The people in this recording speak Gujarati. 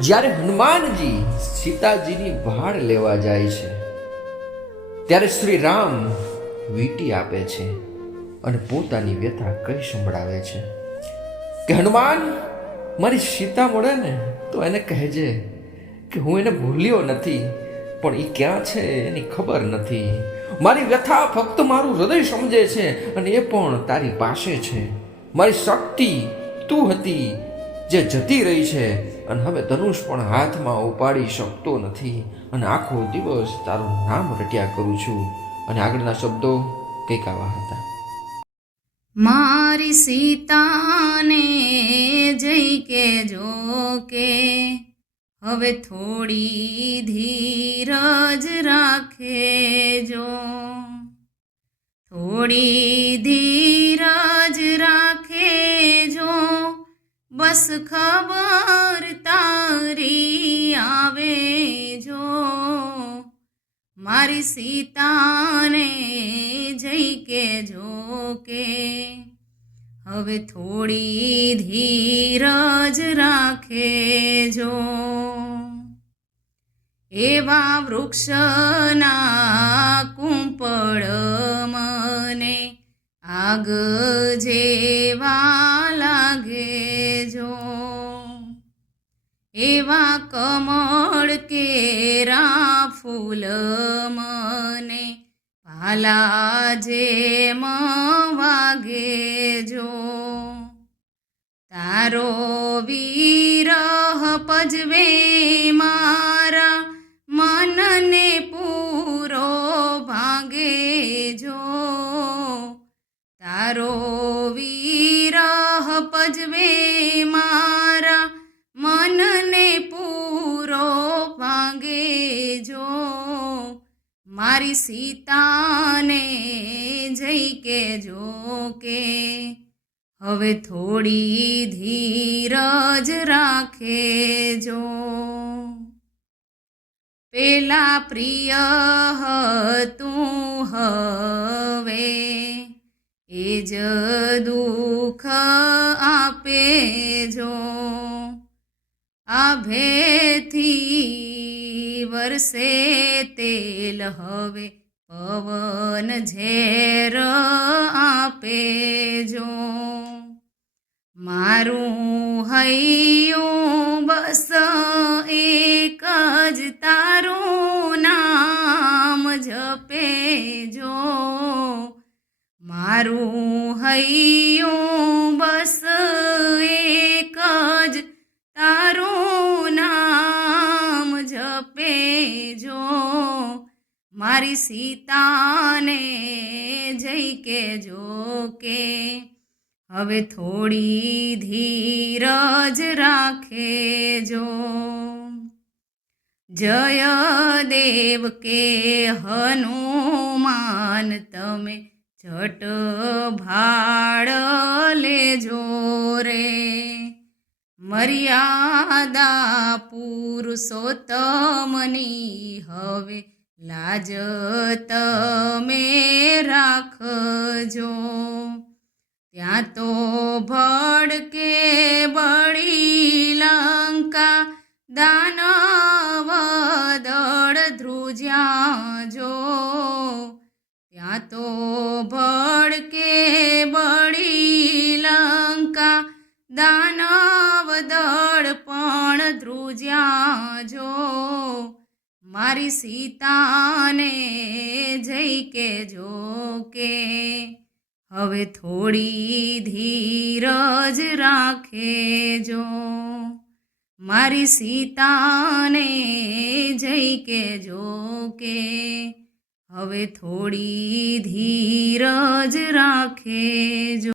જ્યારે હનુમાનજી સીતાજીની ભાળ લેવા જાય છે, ત્યારે શ્રી રામ વીટી આપે છે અને પોતાની વ્યથા કઈ સંભળાવે છે કે, હનુમાન, મારી સીતા મળે ને તો એને કહેજે કે હું એને ભૂલ્યો નથી, પણ એ ક્યાં છે એની ખબર નથી. મારી વ્યથા ફક્ત મારું હૃદય સમજે છે અને એ પણ તારી પાસે છે. મારી શક્તિ તું હતી જે જતી રહી છે અને હવે ધનુષ પણ હાથમાં ઉપાડી શકતો નથી અને આખો દિવસ તારું નામ રટ્યા કરું છું. અને આગળના શબ્દો કંઈક આવા હતા. મારી સીતાને જઈ કે જો કે, હવે થોડી ધીરજ રાખેજો થોડી ધીરજ બસ ખબર તારી આવે જો? મારી સીતાને જઈ કે જો કે? હવે થોડી ધીરજ રાખેજો એવા વૃક્ષના કુંપળ મને આગ જેવા એવા કમળ કેરા ફૂલ મને ભાલા જેમ વાગે જો. તારો વીરહ પજવે મારા મનને પૂરો ભાગે જો. તારો વીરહ પજવે મારા જો મારી સીતાને જઈ કે જો કે હવે થોડી ધીરજ રાખેજો પેલા પ્રિય હતું હવે એ જ દુઃખ આપે જો. આભેથી વરસે તેલ હવે પવન ઝેર આપે જો. મારું હૈયું બસ એક જ તારું નામ જપે જો. મારું હૈયું જપે જો? મારી સીતાને જઈ કે જો કે? હવે થોડી ધીરજ રાખેજો જય દેવ કે હનુમાન, તમે છટ ભાડ લેજો રે. મર્યાદા પુરુષોત્તમની હવે લાજ તમે રાખજો. ત્યાં તો ભડકે બળી લંકા દાનવ પણ જો મારી સીતાને જઈ કે જો કે હવે થોડી ધીરજ રાખેજો. મારી સીતાને જઈ કે જો કે હવે થોડી ધીરજ રાખેજો.